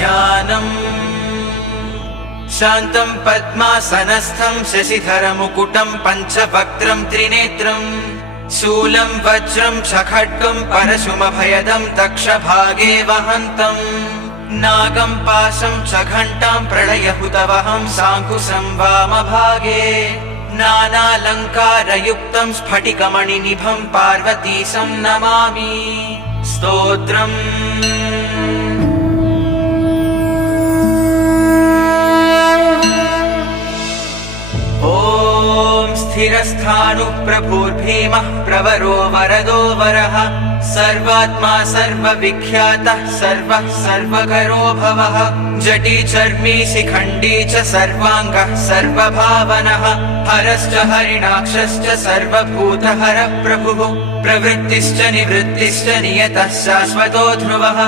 ध्यानम् शान्तं पद्मासनस्थं शशिधरमुकुटं पञ्चवक्त्रं त्रिनेत्रम् शूलं वज्रं च खड्गं परशुमभयदं दक्षभागे वहन्तम् नागं पाशं च घण्टां प्रलयहुतवहं साङ्कुशं वामभागे नानालङ्कारयुक्तं स्फटिकमणिनिभं पार्वतीशं नमामि स्तोत्रम् स्थिरस्थाणुप्रभुर्भीमः प्रवरो वरदो वरः सर्वात्मा सर्वविख्यातः सर्वः सर्वकरो भवः जटी चर्मी शिखण्डी च सर्वाङ्गः सर्वभावनः हरश्च हरिणाक्षश्च सर्वभूतहरः प्रभुः प्रवृत्तिश्च निवृत्तिश्च नियतः शाश्वतो ध्रुवः।